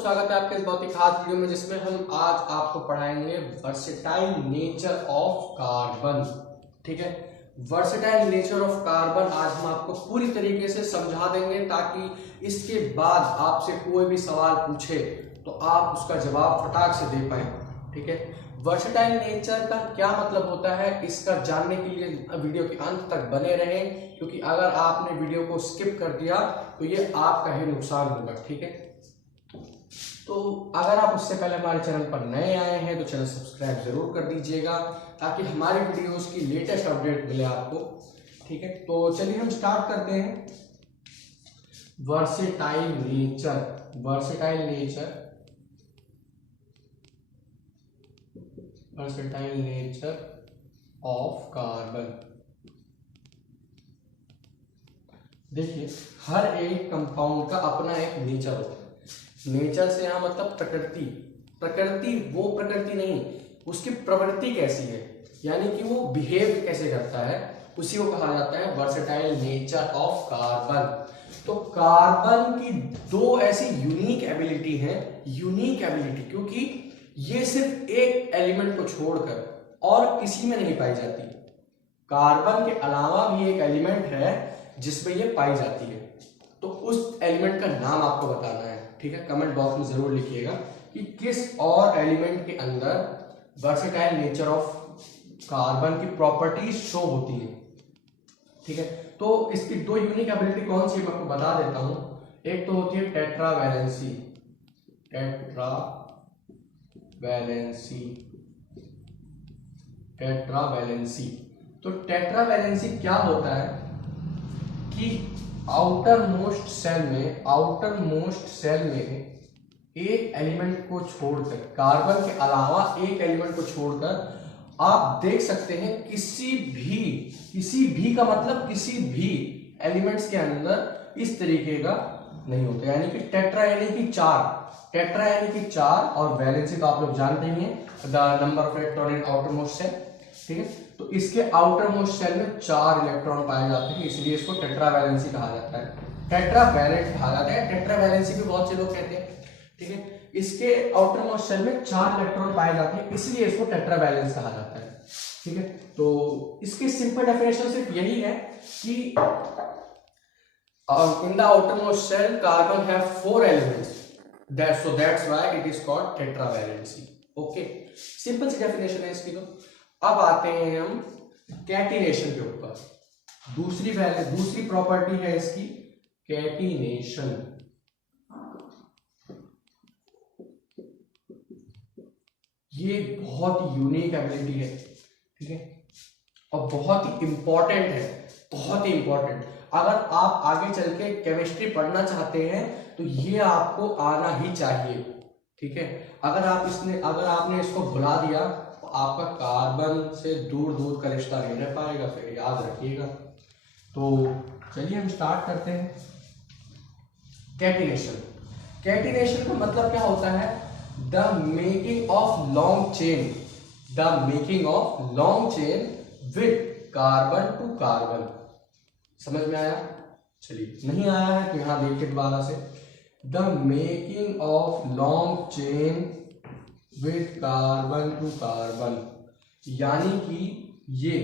स्वागत है आपके इस बहुत ही खास वीडियो में जिसमें हम आज आपको पढ़ाएंगे वर्सेटाइल नेचर ऑफ कार्बन। ठीक है, वर्सेटाइल नेचर ऑफ कार्बन आज हम आपको पूरी तरीके से समझा देंगे ताकि इसके बाद आपसे कोई भी सवाल पूछे तो आप उसका जवाब फटाक से दे पाए। ठीक है, वर्सेटाइल नेचर का क्या मतलब होता है इसका जानने के लिए वीडियो के अंत तक बने रहें, क्योंकि अगर आपने वीडियो को स्किप कर दिया तो ये आपका ही नुकसान होगा। ठीक है, तो अगर आप उससे पहले हमारे चैनल पर नए आए हैं तो चैनल सब्सक्राइब जरूर कर दीजिएगा ताकि हमारी वीडियोस की लेटेस्ट अपडेट मिले आपको। ठीक है, तो चलिए हम स्टार्ट करते हैं। Versatile nature, versatile nature, versatile nature of carbon. देखिए, हर एक कंपाउंड का अपना एक नेचर होता है। नेचर से यहाँ मतलब प्रकृति, प्रकृति वो प्रकृति नहीं, उसकी प्रवृत्ति कैसी है, यानी कि वो बिहेव कैसे करता है, उसी को कहा जाता है वर्सेटाइल नेचर ऑफ कार्बन। तो कार्बन की दो ऐसी यूनिक एबिलिटी है, यूनिक एबिलिटी क्योंकि ये सिर्फ एक एलिमेंट को छोड़कर और किसी में नहीं पाई जाती। कार्बन के अलावा भी एक एलिमेंट है जिसमें ये पाई जाती है, तो उस एलिमेंट का नाम आपको बताना है। ठीक है, कमेंट बॉक्स में जरूर लिखिएगा कि किस और एलिमेंट के अंदर वर्सेटाइल नेचर ऑफ कार्बन की प्रॉपर्टीज शो होती है। ठीक है, तो इसकी दो यूनिक एबिलिटी कौन सी मैं आपको बता देता हूं। एक तो होती है टेट्रावैलेंसी, टेट्रावैलेंसी, टेट्रावैलेंसी। तो टेट्रावैलेंसी क्या होता है कि आउटर मोस्ट सेल में एक एलिमेंट को छोड़कर, कार्बन के अलावा एक एलिमेंट को छोड़कर आप देख सकते हैं किसी भी का मतलब किसी भी एलिमेंट्स के अंदर इस तरीके का नहीं होता, यानी कि टेट्रा यानी कि चार, और वैलेंसी तो आप लोग जानते ही हैं, the number of electron in outermost shell. ठीक है, तो इसके आउटर मोस्ट सेल में 4 इलेक्ट्रॉन पाए जाते हैं, इसलिए इसको टेट्रावैलेंसी कहा जाता है, टेट्रावैलेंट कहा जाता है। टेट्रावैलेंसी भी बहुत से लोग कहते हैं। ठीक है, इसके आउटर मोस्ट सेल में 4 इलेक्ट्रॉन पाए जाते हैं, इसलिए इसको टेट्रावैलेंस कहा जाता है। ठीक है, तो इसकी सिंपल डेफिनेशन सिर्फ यही है कि in the outermost shell carbon have 4 elements, so that's why it is called tetravalency. Okay, simple सी डेफिनेशन है इसकी। तो अब आते हैं हम कैटिनेशन के ऊपर। दूसरी प्रॉपर्टी है इसकी कैटिनेशन। ये बहुत ही यूनिक एबिलिटी है। ठीक है, और बहुत ही इंपॉर्टेंट है, बहुत ही इंपॉर्टेंट। अगर आप आगे चल के केमिस्ट्री पढ़ना चाहते हैं तो ये आपको आना ही चाहिए। ठीक है, अगर आपने इसको भुला दिया तो आपका कार्बन से दूर दूर का रिश्ता नहीं रह पाएगा, फिर याद रखिएगा। तो चलिए हम स्टार्ट करते हैं। कैटिनेशन, कैटिनेशन का मतलब क्या होता है? The making of long chain with carbon to carbon. समझ में आया? चलिए, नहीं आया है तो यहां देखिए दोबारा से। The making of long chain with carbon to carbon, यानी कि ये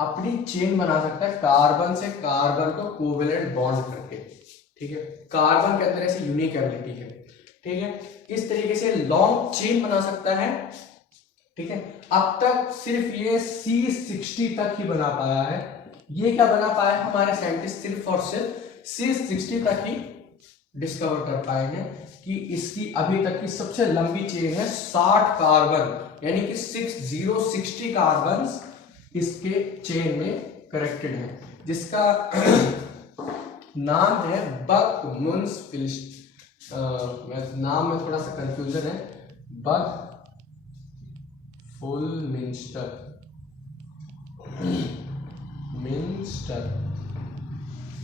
अपनी चेन बना सकता है कार्बन से कार्बन को कोवेलेंट बॉन्ड करके। ठीक है, कार्बन के अंदर ऐसी यूनिक एबिलिटी है। ठीक है, इस तरीके से लॉन्ग चेन बना सकता है। ठीक है, अब तक सिर्फ ये C60 तक ही बना पाया है। ये क्या बना पाया है? हमारे साइंटिस्ट सिर्फ और सिर्फ C60 तक ही डिस्कवर कर पाए हैं कि इसकी अभी तक की सबसे लंबी चेन है 60 कार्बन, यानी कि 60 कार्बन इसके चेन में कनेक्टेड है, जिसका नाम है बक-मुन्स-फिलिश। नाम में थोड़ा सा कंफ्यूजन है, बक-फुलमिन्स्टर,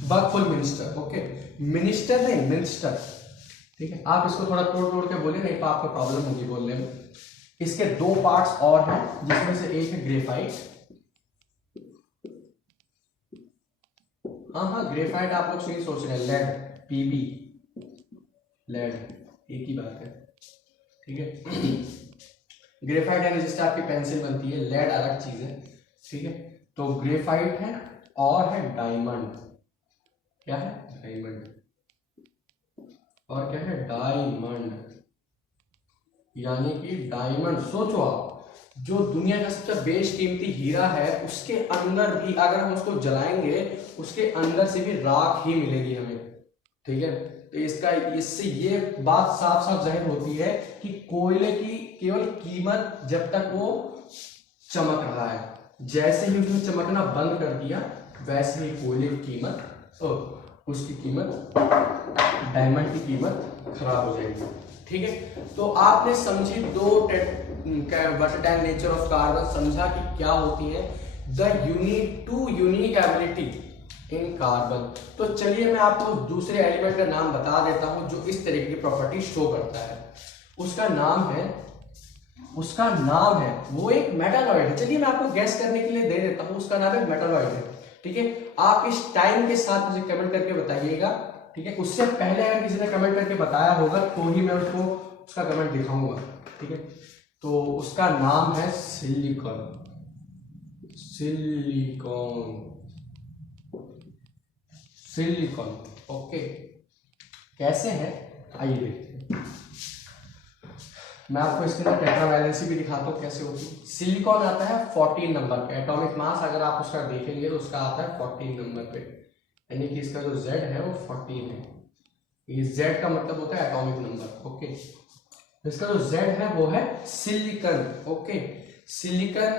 बक-फुलमिन्स्टर। ओके, मिनिस्टर नहीं, मिन्स्टर। ठीक है, आप इसको थोड़ा तोड़ के बोलिए, नहीं तो आपको प्रॉब्लम होगी बोलने में। इसके 2 पार्ट्स और हैं, जिसमें से एक है ग्रेफाइट। हाँ, ग्रेफाइट आप लोग सही सोच रहे हैं, लेड, पीबी, लेड। एक ही बात है, ठीक है। ग्रेफाइट है जिससे आपकी पेंसिल बनती है, लेड अलग चीज है, ठीक है। तो ग्रेफाइट है और है डायमंड, क्या है डायमंड, और क्या है डायमंड, यानी कि डायमंड सोचो आप, जो दुनिया का सबसे बेशकीमती हीरा है उसके अंदर भी अगर हम उसको जलाएंगे उसके अंदर से भी राख ही मिलेगी हमें, ठीक है। तो इससे ये बात साफ साफ जाहिर होती है कि कोयले की केवल कीमत जब तक वो चमक रहा है, जैसे ही उसने चमकना बंद कर दिया वैसे ही कोयले की कीमत उसकी कीमत, डायमंड की कीमत खराब हो जाएगी, ठीक है। तो आपने समझी दो वर्सेटाइल नेचर ऑफ कार्बन, समझा कि क्या होती है the unique ability in carbon. तो चलिए मैं आपको दूसरे एलिमेंट का नाम बता देता हूं जो इस तरीके की प्रॉपर्टी शो करता है। उसका नाम है वो एक मेटालॉइड है। चलिए मैं आपको गैस करने के लिए दे देता हूं, उसका नाम एक मेटालॉइड है, ठीक है। आप इस टाइम के साथ मुझे कमेंट करके बताइएगा, ठीक है। उससे पहले अगर किसी ने कमेंट करके बताया होगा तो ही मैं उसको उसका कमेंट दिखाऊंगा, ठीक है। तो उसका नाम है सिलिकॉन, सिलिकॉन, ओके। कैसे है आइए देखते हैं। मैं आपको इसके अंदर टेट्रावैलेंसी भी दिखाता हूँ कैसे होती है। सिलिकॉन आता है 14 नंबर पे, एटॉमिक मास अगर आप उसका देखेंगे तो उसका आता है 14 नंबर पे, यानी कि इसका जो Z है वो 14 है। ये Z का मतलब होता है एटॉमिक नंबर, ओके। इसका जो Z है वो है सिलिकॉन, ओके। सिलिकॉन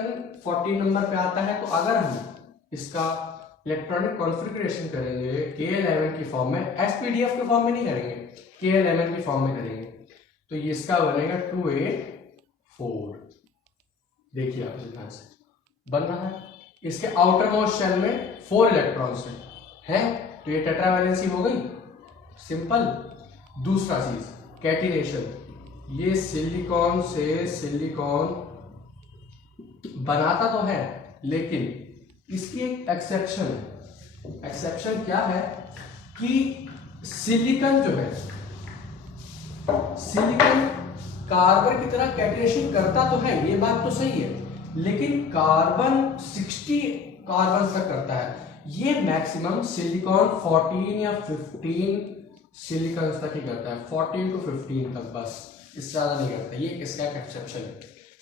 14 नंबर पे आता है। तो अगर हम इसका इलेक्ट्रॉनिक कॉन्फ़िगरेशन करेंगे K11 की फॉर्म में, SPDF के फॉर्म में नहीं करेंगे, K11 की फॉर्म में करेंगे, तो ये इसका बनेगा 284। देखिए आप इस ध्यान से बन रहा है। इसके आउटर मोस्ट शेल में 4 इलेक्ट्रॉन्स है, तो ये टेट्रावैलेंसी हो गई, सिंपल। दूसरा चीज कैटिनेशन, ये सिलिकॉन से सिलिकॉन बनाता तो है लेकिन इसकी एक एक्सेप्शन है। एक्सेप्शन क्या है कि सिलिकॉन जो है, सिलिकॉन कार्बन की तरह कैटिनेशन करता तो है, ये बात तो सही है, लेकिन कार्बन 60 कार्बन तक करता है। ये मैक्सिमम सिलिकॉन 14 या 15 सिलिकॉन तक ही करता है, 14 to 15 तक, बस इससे ज्यादा नहीं करता। ये इसका एक एक्सेप्शन है,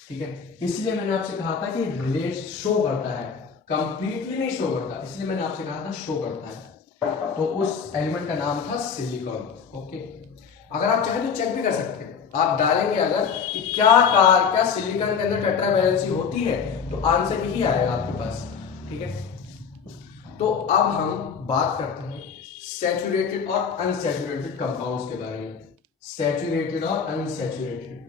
ठीक है। इसलिए मैंने आपसे कहा था कि रिलेट शो करता है, कंप्लीटली नहीं शो करता, इसलिए मैंने आपसे कहा था शो करता है। तो उस एलिमेंट का नाम था सिलिकॉन, ओके। अगर आप चाहें तो चेक भी कर सकते हैं, आप डालेंगे अगर कि क्या सिलिकॉन के अंदर टेट्रावैलेंसी होती है तो आंसर यही आएगा आपके पास, ठीक है। तो अब हम बात करते हैं सैचुरेटेड और अनसैचुरेटेड कंपाउंड्स के बारे में। सैचुरेटेड और अनसैचुरेटेड,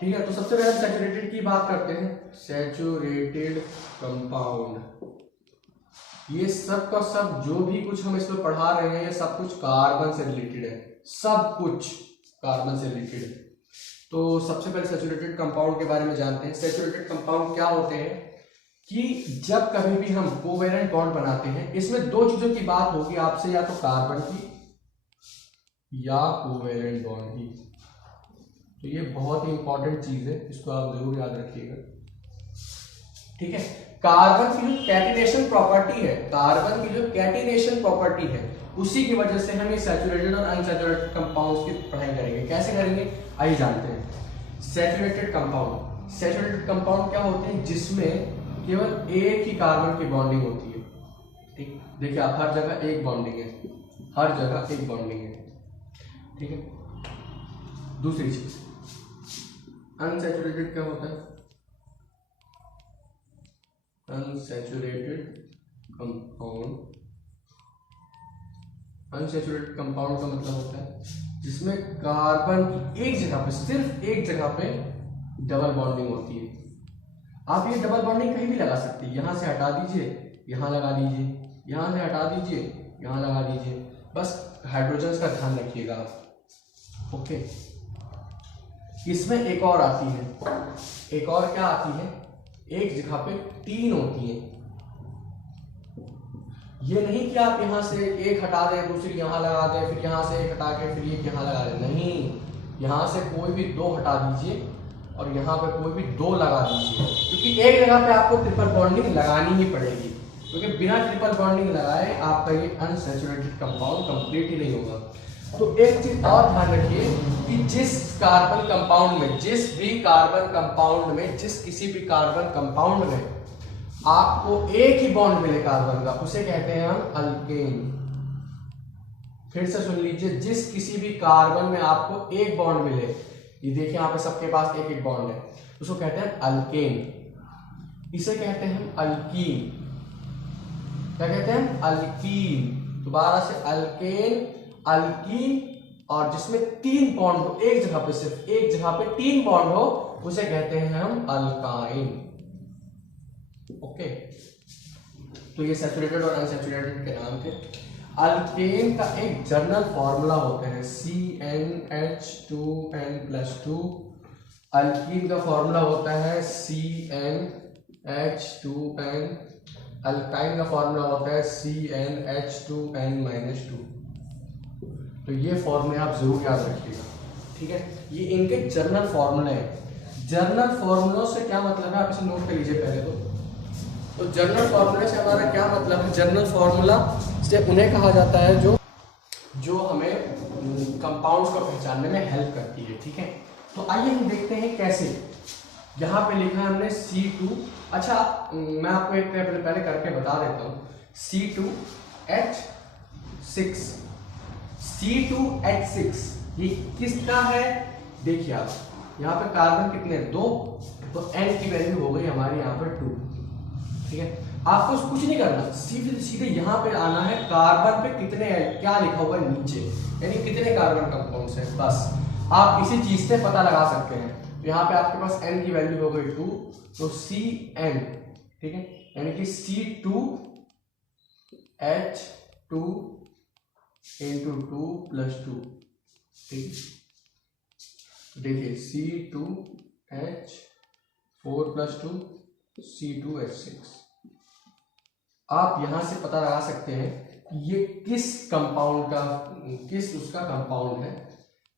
ठीक है। तो सबसे पहले सैचुरेटेड की बात करते हैं। सैचुरेटेड कंपाउंड, ये सब का सब जो भी कुछ हम इसमें पढ़ा रहे हैं सब कुछ कार्बन से रिलेटेड है, सब कुछ कार्बन से रिलेटेड है। तो सबसे पहले सैचुरेटेड कंपाउंड के बारे में जानते हैं। सैचुरेटेड कंपाउंड क्या होते हैं कि जब कभी भी हम कोवेलेंट बॉन्ड बनाते हैं, इसमें दो चीजों की बात होगी आपसे, या तो कार्बन की या कोवेलेंट बॉन्ड की। तो ये बहुत ही इंपॉर्टेंट चीज है, इसको आप जरूर याद रखिएगा, ठीक है। कार्बन की जो कैटिनेशन प्रॉपर्टी है, कार्बन की जो कैटिनेशन प्रॉपर्टी है, उसी की वजह से हम ये सैचुरेटेड और अनसैचुरेटेड कंपाउंड्स की पढ़ाई करेंगे। कैसे करेंगे आइए जानते हैं। सैचुरेटेड कंपाउंड, सैचुरेटेड कंपाउंड क्या होते हैं जिसमें केवल एक ही कार्बन की बॉन्डिंग होती है, ठीक। देखिए आप हर जगह एक बॉन्डिंग है, हर जगह एक बॉन्डिंग है, ठीक है। दूसरी चीज अनसैचुरेटेड क्या होता है। अनसैचुरेटेड कंपाउंड, अनसैचुरेटेड कंपाउंड का मतलब होता है जिसमें कार्बन की एक जगह पे, सिर्फ एक जगह पे डबल बॉन्डिंग होती है। आप ये डबल बॉन्डिंग कहीं भी लगा सकते हैं, यहां से हटा दीजिए यहां लगा दीजिए, यहां से हटा दीजिए यहां लगा दीजिए, बस हाइड्रोजन का ध्यान रखिएगा आप, ओके। इसमें एक और आती है, एक और क्या आती है, एक जगह पे 3 होती है। ये नहीं कि आप यहाँ से एक हटा दें, दूसरी यहाँ लगा दें, फिर यहाँ से एक हटा के फिर एक यहाँ लगा दें, नहीं, यहाँ से कोई भी दो हटा दीजिए और यहाँ पे कोई भी दो लगा दीजिए, क्योंकि एक जगह पे आपको ट्रिपल बॉन्डिंग लगानी ही पड़ेगी, क्योंकि बिना ट्रिपल बॉन्डिंग लगाए आपका ये अनसैचुरेटेड कंपाउंड कंप्लीट ही नहीं होगा। तो एक चीज और ध्यान रखिए कि जिस कार्बन कंपाउंड में, जिस भी कार्बन कंपाउंड में, जिस किसी भी कार्बन कंपाउंड में आपको एक ही बॉन्ड मिले कार्बन का, उसे कहते हैं हम अल्केन। फिर से सुन लीजिए, जिस किसी भी कार्बन में आपको एक बॉन्ड मिले, ये देखिए यहाँ पे सबके पास एक एक बॉन्ड है, उसको कहते हैं अल्केन। इसे कहते हैं हम अल्कीन। क्या कहते हैं? अल्कीन। दोबारा से, अल्केन, अल्कीन, और जिसमें तीन बॉन्ड हो एक जगह पे, सिर्फ एक जगह पे तीन बॉन्ड हो, उसे कहते हैं हम अल्काइन। ओके, तो ये सैचुरेटेड और अनसैचुरेटेड के नाम थे। अल्केन का एक जनरल फॉर्मूला होता है CnH2n+2। अल्कीन का फॉर्मूला होता है CnH2n। अल्काइन का फॉर्मूला होता है CnH2n-2। तो ये फॉर्मूले आप जरूर याद रखिएगा, ठीक है। ये इनके जनरल फॉर्मूले हैं। जनरल फॉर्मूलों से क्या मतलब है, आप इसे नोट कर लीजिए पहले तो जनरल फॉर्मूले से हमारा क्या मतलब है? जनरल फॉर्मूला से उन्हें कहा जाता है जो हमें कंपाउंड्स को पहचानने में हेल्प करती है, ठीक है। तो आइए हम देखते हैं कैसे। यहाँ पे लिखा है हमने C2। अच्छा, मैं आपको एक पहले करके बता देता हूँ। C2H6, C2H6 ये किसका है? देखिए आप यहाँ पे कार्बन कितने? 2, तो N की वैल्यू हो गई हमारी यहाँ पर 2, ठीक है। आपको कुछ नहीं करना, सीधे यहाँ पे आना है, कार्बन पे कितने हैं क्या लिखा हुआ है नीचे, यानी कितने कार्बन कंपाउंड्स हैं, बस आप इसी चीज से पता लगा सकते हैं। तो यहाँ पे आपके पास N की वैल्यू हो गई 2, तो Cn, ठीक है, यानी कि C2H2 into 2+2, ठीक। देखिए C2H4+2 C2H6। आप यहां से पता लगा सकते हैं कि ये किस कंपाउंड का, किस उसका कंपाउंड है,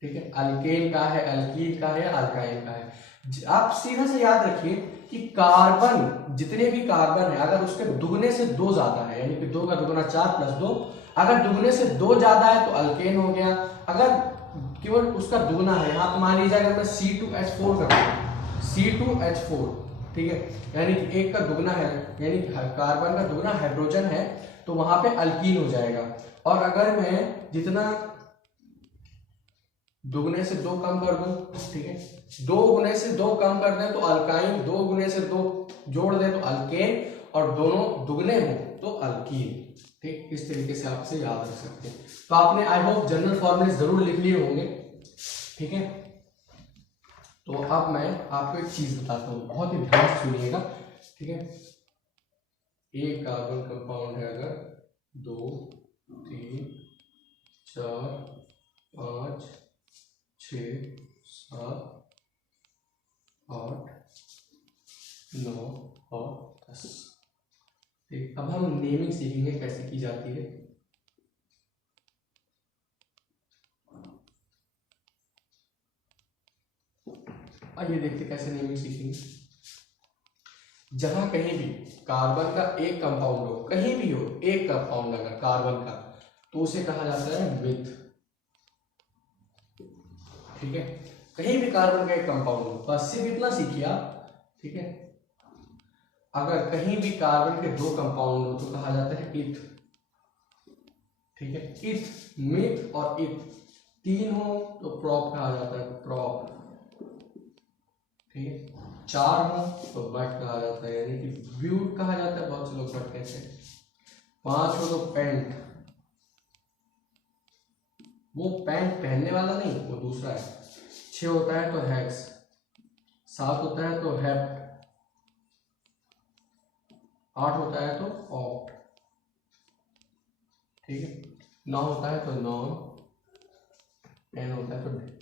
ठीक है। अल्केन का है, अल्कीन का है, अल्काइन का है। आप सीधा से याद रखिए कि कार्बन, जितने भी कार्बन है, अगर उसके दुगने से 2 ज्यादा है, यानी कि 2 का दुगुना 4+2, अगर दुगने से 2 ज्यादा है तो अल्केन हो गया। अगर केवल उसका दुगना है, यहाँ पे मान लीजिए अगर मैं C2H4 कर दूं, C2H4, ठीक है, यानी कि एक का दुगना है, यानी कार्बन का दुगना हाइड्रोजन है, तो वहां पे अल्कीन हो जाएगा। और अगर मैं जितना दुगने से 2 कम कर दूं, ठीक है, 2 गुने से 2 कम कर दें तो अल्काइन, 2 गुने से 2 जोड़ दें तो अल्केन, और दोनों दुगने हो तो अल्कीन, ठीक। इस तरीके से आप इसे याद रख सकते हैं। तो आपने आई होप जनरल फॉर्मूले जरूर लिख लिए होंगे, ठीक है। तो अब मैं आपको एक चीज बताता हूँ, बहुत ही ध्यान से सुनिएगा, ठीक है। एक कार्बन कंपाउंड है, अगर 2, 3, 4, 5, 6, 7, 8, 9 और 10, ठीक। अब हम नेमिंग सीखेंगे कैसे की जाती है। आइए देखते कैसे नेमिंग सीखेंगे। जहां कहीं भी कार्बन का एक कंपाउंड हो, कहीं भी हो एक कंपाउंड अगर कार्बन का, तो उसे कहा जाता है विथ, ठीक है। कहीं भी कार्बन का एक कंपाउंड हो, बस सिर्फ इतना सीखिए आप, ठीक है। अगर कहीं भी कार्बन के 2 कंपाउंड हो तो कहा जाता है इथ, ठीक है। इथ, मिथ और इथ 3 हो तो प्रॉप कहा जाता है, प्रॉप, ठीक है। 4 हो तो बट कहा जाता है, यानी कि ब्यूट कहा जाता है, बहुत से लोग बट कहते हैं। 5 हो तो पेंट, वो पैंट पहनने वाला नहीं, वो दूसरा है। 6 होता है तो हेक्स, 7 होता है तो हेप्ट, 8 होता है तो ऑप्ट, ठीक है। 9 होता है तो नॉन, 10 होता है तो डेट।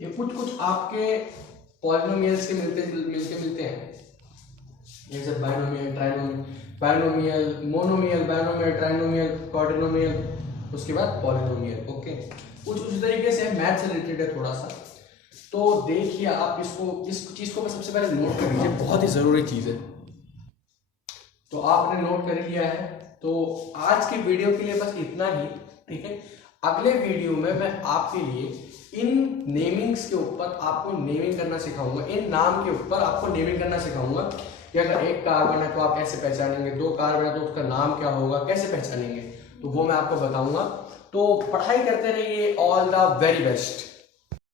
ये कुछ आपके पॉलिनोमियल्स के मिलते हैं, जैसे binomial, trinomial, binomial, monomial, binomial, trinomial, quadrinomial, उसके बाद पॉलिनोमियल। ओके, कुछ उस तरीके से मैथ से रिलेटेड है थोड़ा सा। तो देखिए आप इसको, इस चीज को सबसे पहले नोट कर लीजिए, बहुत ही जरूरी चीज है। तो आपने नोट कर लिया है। तो आज की वीडियो के लिए बस इतना ही, ठीक है। अगले वीडियो में मैं आपके लिए इन नेमिंग्स के ऊपर आपको नेमिंग करना सिखाऊंगा, इन नाम के ऊपर आपको नेमिंग करना सिखाऊंगा कि अगर एक कार्बन है तो आप कैसे पहचानेंगे, दो कार्बन है तो उसका नाम क्या होगा, कैसे पहचानेंगे, तो वो मैं आपको बताऊंगा। तो पढ़ाई करते रहिए। All the very best.